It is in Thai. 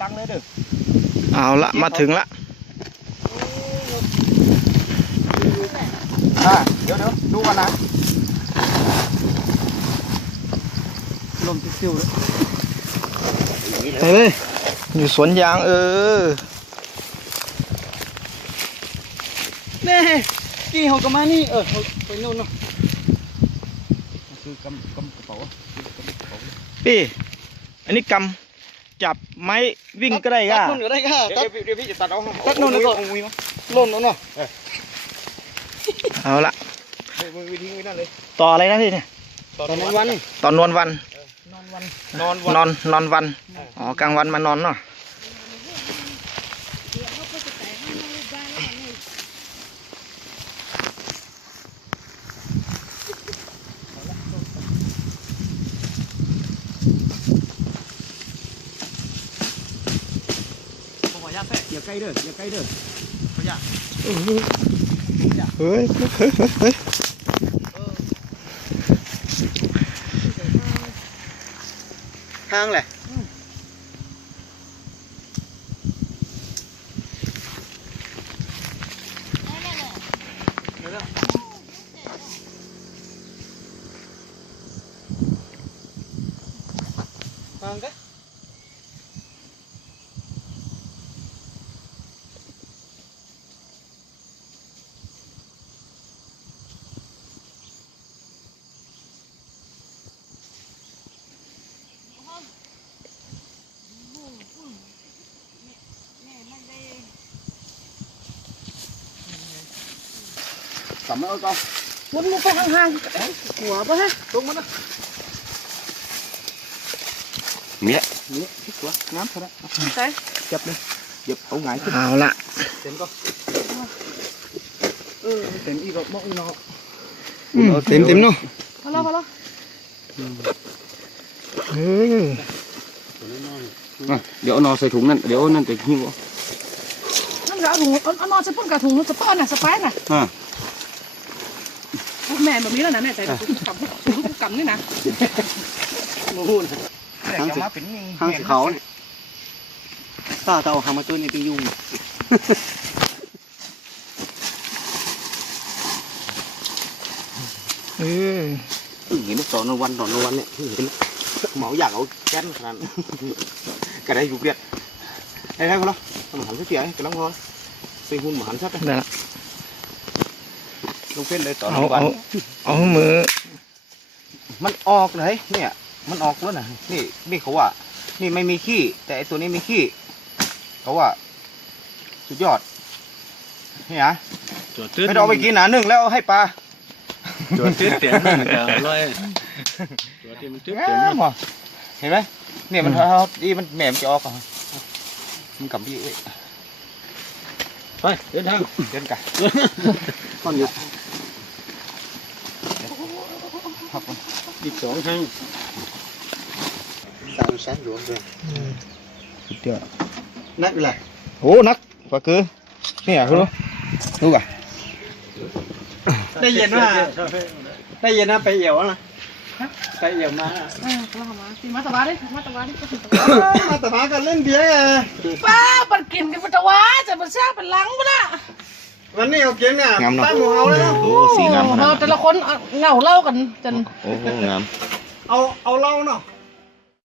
ตั้งเลยเด้อเอาละมาถึงละเดี๋ยวดูกันนะลมซิ่วๆเลยไปเลยอยู่สวนยางแน่กี่เขาก็มานี่ไปโน่นเนาะคือกำกระเป๋าพี่อันนี้กำจับไม้วิ่งก็ได้ก่ะตัดนู่นก็ได้ก่ะเดี๋ยวพี่จะตัดเอาตัดนู่นแล้วก็ล่นแล้วเนาะเอาละวิธีนั่นเลยต่ออะไรนะพี่เนี่ยตอนนอนวันตอนนอนวันนอนวันอ๋อกลางวันมานอนเนาะอย่าใกล้เด้ออย่าใกล้เด้อขยะเฮ้ยทางแหละทางกันกลับมาเอาก่อนวนไปห่างๆหัวปะฮะตรงมันนะเนี้ยที่ตัวน้ำเท่านั้นใช่จับเลยหยิบเอาไงขึ้นเอาละเต็มก็เต็มอีกมองอีนอเต็มเนาะพอแล้วเดี๋ยวเอานอใส่ถุงนั่นเดี๋ยวนั่นจะหิ้วนั่นเราถุงเอานอนใส่ป้นกับถุงสปอนน่ะสไปร์น่ะแม่แบบนี้แล้วนะแม่ใจถุงลูกกำนี่นะมูนห้างสีเขาเนี่ยป้าเตาหามาตัวนี้เป็นยุ่งเห็นตอนวันเนี่ยเห็นหมออยากเอาแก้นขนาดกระไรอยู่เรียดไอ้แค่คนละมาหันเสียกระลังพอซีหุ่นมาหันชัดได้ละลงเฟ้นเลยตอนวันเอามือมันออกเลยเนี่ยมันออกแล้วนะนี่เขาว่านี่ไม่มีขี้แต่ไอตัวนี้มีขี้เขาว่าสุดยอดนี่ฮะไม่ต้องไปกินหนาหนึ่งแล้วให้ปลาจวดตื้อเตียนเดี๋ยวร้อยจวดที่มันตื้อเตียนเห็นไหมเนี่ยมันเขาดีมันแหม่มจะออกมันกับพี่ไปเดินทางเดินกันก้อนอยู่อีก2 ครั้งตามแสนหลวงเลยสุดยอดนักเลยโอ้นักกว่าคือนี่อ่ะคุณรู้ป่ะได้เย็นนะไปเอี่ยวนะไปเอี่ยวมาเรามาตีมาตะวาดิมาตะวากันเล่นเบียร์ป้าปัดกินกันมาตะวาจะมาสร้างเป็นหลังปะน่ะวันนี้เอาเกี๊ยวเนี่ยตั้งหัวเอาแล้วโอ้สีงามแต่ละคนเงาเล่ากันจนโอ้งามเอาเล่าเนาะ